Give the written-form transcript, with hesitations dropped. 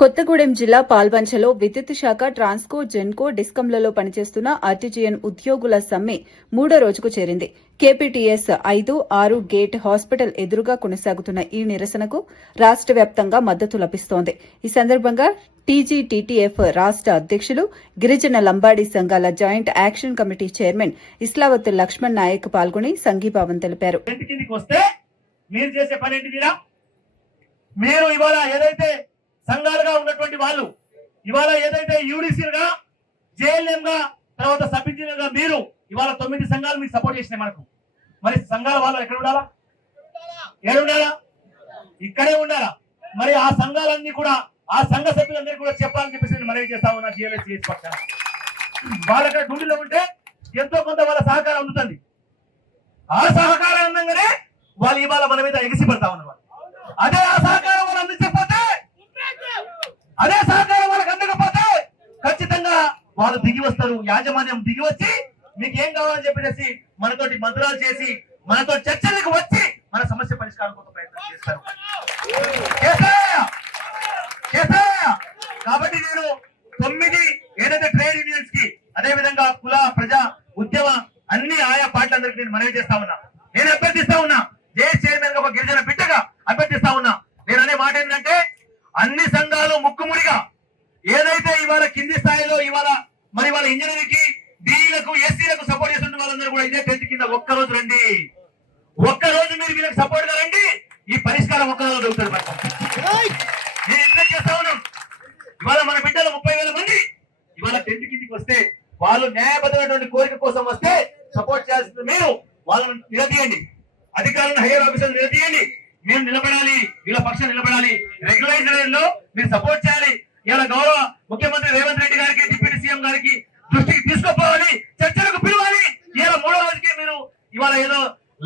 కొత్తగూడెం జిల్లా పాల్వంచలో విద్యుత్ శాఖ ట్రాన్స్కో, జెన్కో, డిస్కంలలో పనిచేస్తున్న ఆర్టీజీఎన్ ఉద్యోగుల సమ్మె 3వ రోజుకు చేరింది. కేపీటీఎస్ 5, 6 గేట్ హాస్పిటల్ ఎదురుగా కొనసాగుతున్న ఈ నిరసనకు రాష్ట్ర వ్యాప్తంగా మద్దతు లభిస్తోంది. ఈ సందర్భంగా టీజీటీటీఎఫ్ రాష్ట్ర అధ్యక్షులు, గిరిజన లంబాడీ సంఘాల joint action committee chairman Islavath Laxman Naik పాల్గొని సంఘీభావం తెలిపారు. సంఘాలుగా ఉన్నటువంటి వాళ్ళు ఇవాళ ఏదైతే యూడీసీలుగా, జేఎల్ఎంగా, తర్వాత సబ్ ఇంజనీర్గా మీరు ఇవాళ 9 సంఘాలు మీకు సపోర్ట్ చేసినాయి. మనకు మరి సంఘాల వాళ్ళు ఎక్కడ ఉండాలా? ఇక్కడే ఉండాలా? మరి ఆ సంఘాలన్నీ కూడా, ఆ సంఘ సభ్యులందరికీ కూడా చెప్పాలని చెప్పేసి నేను మనవి చేస్తా ఉన్నా. జిఎల్ఎస్ పక్షాన వాళ్ళక్కడ డ్యూటీలో ఉంటే ఎంతో కొంత వాళ్ళ సహకారం అందుతుంది. ఆ సహకారం అందంగానే వాళ్ళు ఇవాళ మన మీద ఎగిసి పడతా ఉన్నారు. అదే ఆ సహకారం వాళ్ళు అందించకపోతే, అదే సహకారం వాళ్ళకి అందకపోతే ఖచ్చితంగా వాళ్ళు దిగి వస్తారు. యాజమాన్యం దిగి వచ్చి మీకు ఏం కావాలని చెప్పేసి మనతోటి మంత్రాలు చేసి, మనతో చర్చలకు వచ్చి మన సమస్య పరిష్కారం కోసం ప్రయత్నం చేస్తారు. కాబట్టి నేను 9 ఏదైతే ట్రేడ్ యూనియన్స్ కి, అదే విధంగా కుల, ప్రజా, ఉద్యమ అన్ని ఆయా పార్టీలందరికీ నేను మనవి చేస్తా ఉన్నా. నేను అభ్యర్థిస్తా ఉన్నా, జేఏసీ చైర్మన్ గా, ఒక గిరిజన బిడ్డగా అభ్యర్థిస్తా ఉన్నా. నేను అనే మాట ఏంటంటే, అన్ని సంఘాలు ముక్కుముడిగా ఏదైతే ఇవాళ కింది స్థాయిలో ఇవాళ మరి వాళ్ళ ఇంజనీరింగ్ కి, డీలకు, ఎస్సీలకు సపోర్ట్ చేస్తున్న వాళ్ళందరూ కూడా ఇదే టెంట్ కింద ఒక్కరోజు రండి. ఒక్కరోజు మీరు వీళ్ళకి సపోర్ట్ గా రండి. ఈ పరిష్కారం ఒక్కరోజు దొరుకుతుంది. నేను ఎక్స్పెక్ట్ చేస్తా ఉన్నాం. ఇవాళ మన బిడ్డలు 30,000 మంది ఇవాళ టెంట్ కిందికి వస్తే, వాళ్ళు న్యాయబద్ధమైనటువంటి కోరిక కోసం వస్తే సపోర్ట్ చేయాల్సింది మీరు వాళ్ళని నిలదీయండి. అధికారులను, హైయర్ ఆఫీసర్లు నిలదీయండి. మేము నిలబడాలి, వీళ్ళ పక్షం నిలబడాలి. రెగ్యులైజేషన్ లో మీరు సపోర్ట్ చేయాలి. ఇలా గౌరవ ముఖ్యమంత్రి రేవంత్ రెడ్డి గారికి, డిప్యూటీ సీఎం గారికి దృష్టికి తీసుకుపోవాలి, చర్చలకు పిలవాలి. ఇలా 3వ రోజుకి మీరు ఇవాళ ఏదో